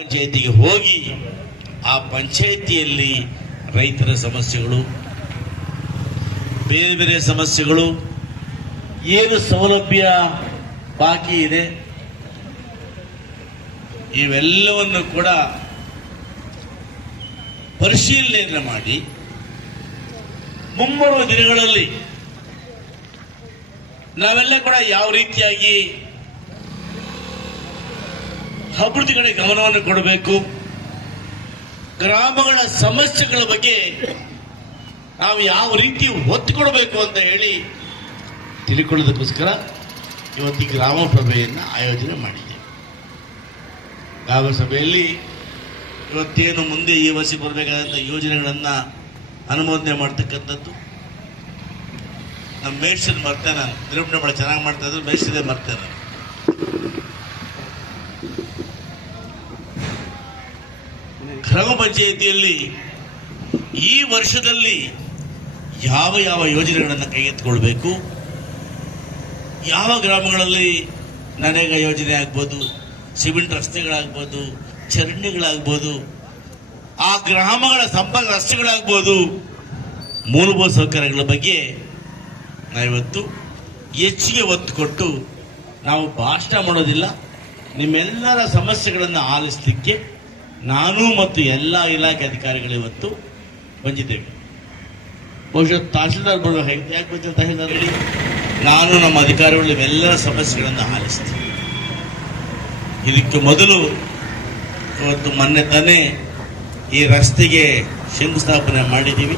ಪಂಚಾಯತಿಗೆ ಹೋಗಿ ಆ ಪಂಚಾಯತಿಯಲ್ಲಿ ರೈತರ ಸಮಸ್ಯೆಗಳು, ಬೇರೆ ಬೇರೆ ಸಮಸ್ಯೆಗಳು, ಏನು ಸೌಲಭ್ಯ ಬಾಕಿ ಇದೆ, ಇವೆಲ್ಲವನ್ನು ಕೂಡ ಪರಿಶೀಲನೆಯನ್ನು ಮಾಡಿ ಮುಂಬರುವ ದಿನಗಳಲ್ಲಿ ನಾವೆಲ್ಲ ಕೂಡ ಯಾವ ರೀತಿಯಾಗಿ ಅಭಿವೃದ್ಧಿ ಗಮನವನ್ನು ಕೊಡಬೇಕು. ಗ್ರಾಮಗಳ ಸಮಸ್ಯೆಗಳ ಬಗ್ಗೆ ನಾವು ಯಾವ ರೀತಿ ಒತ್ತು ಕೊಡಬೇಕು ಅಂತ ಹೇಳಿ ತಿಳ್ಕೊಳ್ಳೋದಕ್ಕೋಸ್ಕರ ಇವತ್ತು ಗ್ರಾಮ ಸಭೆಯನ್ನು ಆಯೋಜನೆ ಮಾಡಿದೆ. ಗ್ರಾಮ ಸಭೆಯಲ್ಲಿ ಇವತ್ತೇನು ಮುಂದೆ ಈ ವರ್ಷ ಬರಬೇಕಾದಂಥ ಯೋಜನೆಗಳನ್ನು ಅನುಮೋದನೆ ಮಾಡ್ತಕ್ಕಂಥದ್ದು, ನಮ್ಮ ಮೇಷನ್ ಮರ್ತೇನೆ ನಾನು ನಿರೂಪಣೆ ಮಾಡಿ ಚೆನ್ನಾಗಿ ಮಾಡ್ತಾ ಇದ್ರು ಮೇಷದೇ ಮರ್ತೇನೆ ನಾನು ಗ್ರಾಮ ಪಂಚಾಯಿತಿಯಲ್ಲಿ ಈ ವರ್ಷದಲ್ಲಿ ಯಾವ ಯಾವ ಯೋಜನೆಗಳನ್ನು ಕೈಗೆತ್ತಿಕೊಳ್ಬೇಕು? ಯಾವ ಗ್ರಾಮಗಳಲ್ಲಿ ನರೇಗಾ ಯೋಜನೆ ಆಗ್ಬೋದು, ಸಿಮೆಂಟ್ ರಸ್ತೆಗಳಾಗ್ಬೋದು, ಚರಂಡಿಗಳಾಗ್ಬೋದು, ಆ ಗ್ರಾಮಗಳ ಸಂಪರ್ಕ ರಸ್ತೆಗಳಾಗ್ಬೋದು, ಮೂಲಭೂತ ಸೌಕರ್ಯಗಳ ಬಗ್ಗೆ ನಾವಿವತ್ತು ಹೆಚ್ಚಿಗೆ ಒತ್ತು ಕೊಟ್ಟು ನಾವು ಭಾಷಣ ಮಾಡೋದಿಲ್ಲ. ನಿಮ್ಮೆಲ್ಲರ ಸಮಸ್ಯೆಗಳನ್ನು ಆಲಿಸಲಿಕ್ಕೆ ನಾನು ಮತ್ತು ಎಲ್ಲ ಇಲಾಖೆ ಅಧಿಕಾರಿಗಳು ಇವತ್ತು ಬಂದಿದ್ದೇವೆ. ಬಹುಶಃ ತಹಶೀಲ್ದಾರ್ ಬರೋ ಹೇಗೆ ಯಾಕೆ ಬಂದಿಲ್ಲ ತಹಶೀಲ್ದಾರ್ ನಾನು ನಮ್ಮ ಅಧಿಕಾರಿಗಳು ಇವೆಲ್ಲರ ಸಮಸ್ಯೆಗಳನ್ನು ಆಲಿಸ್ತೀನಿ ಇದಕ್ಕೆ ಮೊದಲು ಇವತ್ತು ಮೊನ್ನೆ ತಾನೇ ಈ ರಸ್ತೆಗೆ ಶಂಕುಸ್ಥಾಪನೆ ಮಾಡಿದ್ದೀವಿ.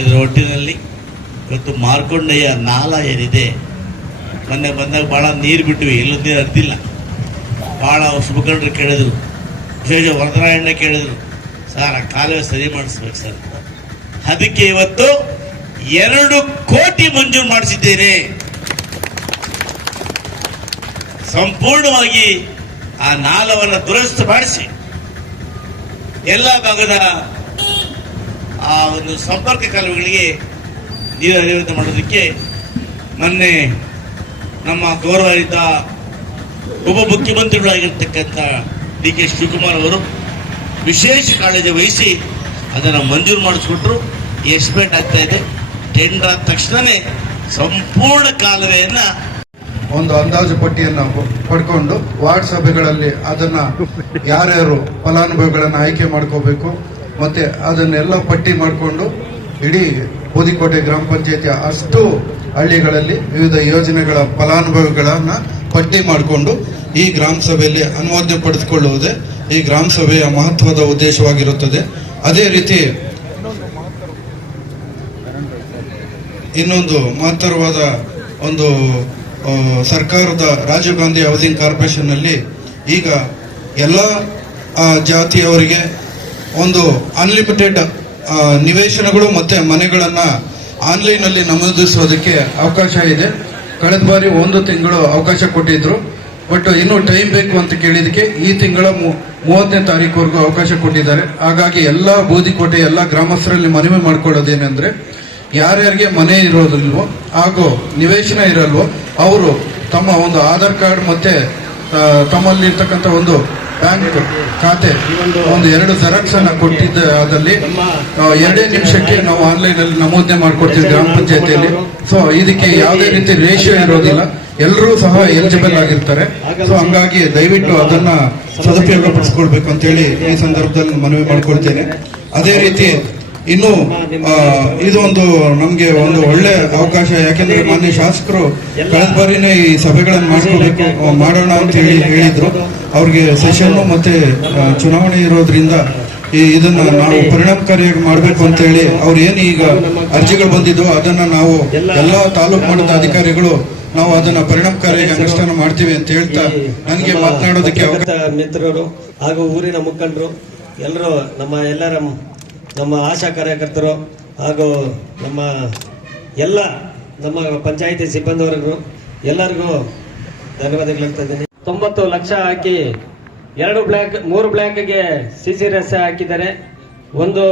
ಇದರ ಒಟ್ಟಿನಲ್ಲಿ ಇವತ್ತು ಮಾರ್ಕೊಂಡೆಯ ನಾಲ ಏನಿದೆ ಮೊನ್ನೆ ಬಂದಾಗ ಭಾಳ ನೀರು ಬಿಟ್ವಿ ಎಲ್ಲೂ ನೀರು ಭಾಳ ಶುಭಕರ್ಣರು ಕೇಳಿದ್ರು. ವಿಶೇಷ ವರದರಾಯಣ್ಣ ಕೇಳಿದ್ರು, ಸರ್, ಆ ಕಾಲುವೆ ಸರಿ ಮಾಡಿಸ್ಬೇಕು ಸರ್. ಅದಕ್ಕೆ ಇವತ್ತು ಎರಡು ಕೋಟಿ ಮಂಜೂರು ಮಾಡಿಸಿದ್ದೇನೆ. ಸಂಪೂರ್ಣವಾಗಿ ಆ ನಾಲವನ್ನು ದುರಸ್ತು ಮಾಡಿಸಿ. ಎಲ್ಲ ಭಾಗದ ಆ ಒಂದು ಸಂಪರ್ಕ ಕಾಲುವೆಗಳಿಗೆ ನೀರು ಹರಿಯುವಂತೆ ಮಾಡೋದಕ್ಕೆ ಮೊನ್ನೆ ನಮ್ಮ ಗೌರವಿತ ಉಪಮುಖ್ಯಮಂತ್ರಿಗಳಾಗಿರ್ತಕ್ಕಂಥ ಡಿ ಕೆ ಶಿವಕುಮಾರ್ ಅವರು ವಿಶೇಷ ಕಾಳಜಿ ವಹಿಸಿ ಅದನ್ನು ಮಂಜೂರು ಮಾಡಿಸ್ಕೊಟ್ರು. ಎಸ್ಟಿಮೇಟ್ ಆಗ್ತಾ ಇದೆ. ಟೆಂಡರ್ ಆದ ತಕ್ಷಣವೇ ಸಂಪೂರ್ಣ ಕಾಲುವೆಯನ್ನ ಒಂದು ಅಂದಾಜು ಪಟ್ಟಿಯನ್ನು ಪಡ್ಕೊಂಡು ವಾರ್ಡ್ ಸಭೆಗಳಲ್ಲಿ ಅದನ್ನ ಯಾರ್ಯಾರು ಫಲಾನುಭವಿಗಳನ್ನ ಆಯ್ಕೆ ಮಾಡ್ಕೋಬೇಕು, ಮತ್ತೆ ಅದನ್ನೆಲ್ಲ ಪಟ್ಟಿ ಮಾಡಿಕೊಂಡು ಇಡೀ ಬೂದಿಕೋಟೆ ಗ್ರಾಮ ಪಂಚಾಯತಿಯ ಅಷ್ಟು ಹಳ್ಳಿಗಳಲ್ಲಿ ವಿವಿಧ ಯೋಜನೆಗಳ ಫಲಾನುಭವಿಗಳನ್ನ ಪಟ್ಟಿ ಮಾಡಿಕೊಂಡು ಈ ಗ್ರಾಮ ಸಭೆಯಲ್ಲಿ ಅನುಮೋದನೆ ಪಡೆದುಕೊಳ್ಳುವುದೇ ಈ ಗ್ರಾಮ ಸಭೆಯ ಮಹತ್ವದ ಉದ್ದೇಶವಾಗಿರುತ್ತದೆ. ಅದೇ ರೀತಿ ಇನ್ನೊಂದು ಮಹತ್ತರವಾದ ಒಂದು ಸರ್ಕಾರದ ರಾಜೀವ್ ಗಾಂಧಿ ಹೌಸಿಂಗ್ ಕಾರ್ಪೊರೇಷನ್ನಲ್ಲಿ ಈಗ ಎಲ್ಲ ಜಾತಿಯವರಿಗೆ ಒಂದು ಅನ್ಲಿಮಿಟೆಡ್ ನಿವೇಶನಗಳು ಮತ್ತು ಮನೆಗಳನ್ನು ಆನ್ಲೈನಲ್ಲಿ ನಮೂದಿಸೋದಕ್ಕೆ ಅವಕಾಶ ಇದೆ. ಕಳೆದ ಬಾರಿ ಒಂದು ತಿಂಗಳು ಅವಕಾಶ ಕೊಟ್ಟಿದ್ರು. ಬಟ್ ಇನ್ನು ಟೈಮ್ ಬೇಕು ಅಂತ ಕೇಳಿದಕ್ಕೆ ಈ ತಿಂಗಳ ಮೂವತ್ತನೇ ತಾರೀಕುವರೆಗೂ ಅವಕಾಶ ಕೊಟ್ಟಿದ್ದಾರೆ. ಹಾಗಾಗಿ ಎಲ್ಲಾ ಬೂದಿಕೋಟೆ, ಎಲ್ಲಾ ಗ್ರಾಮಸ್ಥರಲ್ಲಿ ಮನವಿ ಮಾಡ್ಕೊಳ್ಳೋದೇನೆಂದ್ರೆ, ಯಾರ್ಯಾರಿಗೆ ಮನೆ ಇರೋದಿಲ್ವೋ ಹಾಗೂ ನಿವೇಶನ ಇರಲ್ವೋ, ಅವರು ತಮ್ಮ ಒಂದು ಆಧಾರ್ ಕಾರ್ಡ್ ಮತ್ತೆ ತಮ್ಮಲ್ಲಿರ್ತಕ್ಕಂಥ ಒಂದು ಬ್ಯಾಂಕ್ ಖಾತೆ ಒಂದು ಎರಡು ಜೆರಾಕ್ಸ್ ಅನ್ನ ಕೊಟ್ಟಿದ್ದ ಅದರಲ್ಲಿ ಎರಡೇ ನಿಮಿಷಕ್ಕೆ ನಾವು ಆನ್ಲೈನ್ ಅಲ್ಲಿ ನಮೂದನೆ ಮಾಡ್ಕೊಡ್ತೀವಿ ಗ್ರಾಮ ಪಂಚಾಯತಿಯಲ್ಲಿ. ಸೊ ಇದಕ್ಕೆ ಯಾವುದೇ ರೀತಿ ರೇಷಿಯೋ ಇರೋದಿಲ್ಲ. ಎಲ್ಲರೂ ಸಹ ಎಲಿಜಿಬಲ್ ಆಗಿರ್ತಾರೆ. ಸೊ ಹಂಗಾಗಿ ದಯವಿಟ್ಟು ಅದನ್ನ ಸದುಪಯೋಗ ಪಡಿಸ್ಕೊಳ್ಬೇಕು ಅಂತೇಳಿ ಈ ಸಂದರ್ಭದಲ್ಲಿ ಮನವಿ ಮಾಡ್ಕೊಳ್ತೇನೆ. ಅದೇ ರೀತಿ ಇನ್ನು ಆ, ಇದು ಒಂದು ನಮ್ಗೆ ಒಂದು ಒಳ್ಳೆ ಅವಕಾಶ ಯಾಕೆಂದ್ರೆ ಮಾನ್ಯ ಶಾಸಕರು ಕಳೆದ ಬಾರಿನೇ ಈ ಸಭೆಗಳನ್ನು ಮಾಡ್ಕೋಬೇಕು ಮಾಡೋಣ ಅಂತ ಹೇಳಿ ಹೇಳಿದ್ರು. ಅವ್ರಿಗೆ ಸೆಷನ್ ಮತ್ತೆ ಚುನಾವಣೆ ಇರೋದ್ರಿಂದ ಈ ಇದನ್ನ ನಾವು ಪರಿಣಾಮಕಾರಿಯಾಗಿ ಮಾಡಬೇಕು ಅಂತ ಹೇಳಿ ಅವ್ರು ಏನು ಈಗ ಅರ್ಜಿಗಳು ಬಂದಿದ್ದು ಅದನ್ನ ನಾವು ಎಲ್ಲಾ ತಾಲೂಕು ಮಟ್ಟದ ಅಧಿಕಾರಿಗಳು ನಾವು ಅದನ್ನ ಪರಿಣಾಮಕಾರಿಯಾಗಿ ಅನುಷ್ಠಾನ ಮಾಡ್ತೀವಿ ಅಂತ ಹೇಳ್ತಾ ನನಗೆ ಮಾತನಾಡೋದಕ್ಕೆ ಮಿತ್ರರು ಹಾಗೂ ಊರಿನ ಮುಖಂಡರು ಎಲ್ಲರೂ ನಮ್ಮ ಎಲ್ಲರ ನಮ್ಮ ಆಶಾ ಕಾರ್ಯಕರ್ತರು ಹಾಗೂ ನಮ್ಮ ಎಲ್ಲ ನಮ್ಮ ಪಂಚಾಯಿತಿ ಸಿಬ್ಬಂದಿವರೆಗೂ ಎಲ್ಲರಿಗೂ ಧನ್ಯವಾದಗಳು ಹೇಳ್ತಾ ಇದ್ದೀನಿ. ತೊಂಬತ್ತು ಲಕ್ಷ ಹಾಕಿ ಎರಡು ಬ್ಲಾಕ್, ಮೂರು ಬ್ಲಾಕ್ಗೆ ಸಿ ಸಿ ರಸ್ತೆ ಹಾಕಿದ್ದಾರೆ. ಒಂದು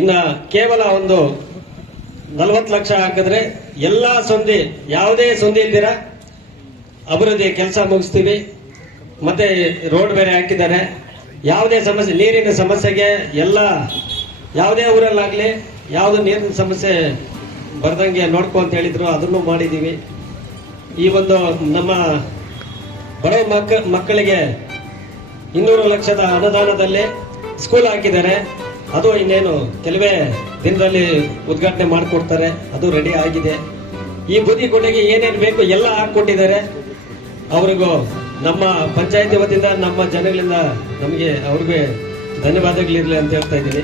ಇನ್ನು ಕೇವಲ ಒಂದು ನಲವತ್ತು ಲಕ್ಷ ಹಾಕಿದ್ರೆ ಎಲ್ಲ ಸಂಧಿ ಯಾವುದೇ ಸಂಧಿ ಇಲ್ದಿರ ಅಭಿವೃದ್ಧಿ ಕೆಲಸ ಮುಗಿಸ್ತೀವಿ. ಮತ್ತೆ ರೋಡ್ ಬೇರೆ ಹಾಕಿದ್ದಾರೆ. ಯಾವುದೇ ಸಮಸ್ಯೆ, ನೀರಿನ ಸಮಸ್ಯೆಗೆ ಎಲ್ಲ ಯಾವುದೇ ಊರಲ್ಲಾಗಲಿ ಯಾವುದು ನೀರಿನ ಸಮಸ್ಯೆ ಬರ್ದಂಗೆ ನೋಡ್ಕೊ ಅಂತ ಹೇಳಿದ್ರು, ಅದನ್ನು ಮಾಡಿದ್ದೀವಿ ಈ ಒಂದು ನಮ್ಮ ಬಡ ಮಕ್ಕ ಮಕ್ಕಳಿಗೆ ಇನ್ನೂರು ಲಕ್ಷದ ಅನುದಾನದಲ್ಲಿ ಸ್ಕೂಲ್ ಹಾಕಿದ್ದಾರೆ. ಅದು ಇನ್ನೇನು ಕೆಲವೇ ದಿನದಲ್ಲಿ ಉದ್ಘಾಟನೆ ಮಾಡಿಕೊಡ್ತಾರೆ, ಅದು ರೆಡಿ ಆಗಿದೆ. ಈ ಬುದ್ಧಿ ಕೊನೆಗೆ ಏನೇನು ಬೇಕು ಎಲ್ಲ ಹಾಕ್ಕೊಟ್ಟಿದ್ದಾರೆ. ಅವ್ರಿಗೂ ನಮ್ಮ ಪಂಚಾಯತಿ ವತಿಯಿಂದ ನಮ್ಮ ಜನಗಳಿಂದ ನಮಗೆ ಅವ್ರಿಗೆ ಧನ್ಯವಾದಗಳಿರಲಿ ಅಂತ ಹೇಳ್ತಾ ಇದ್ದೀನಿ.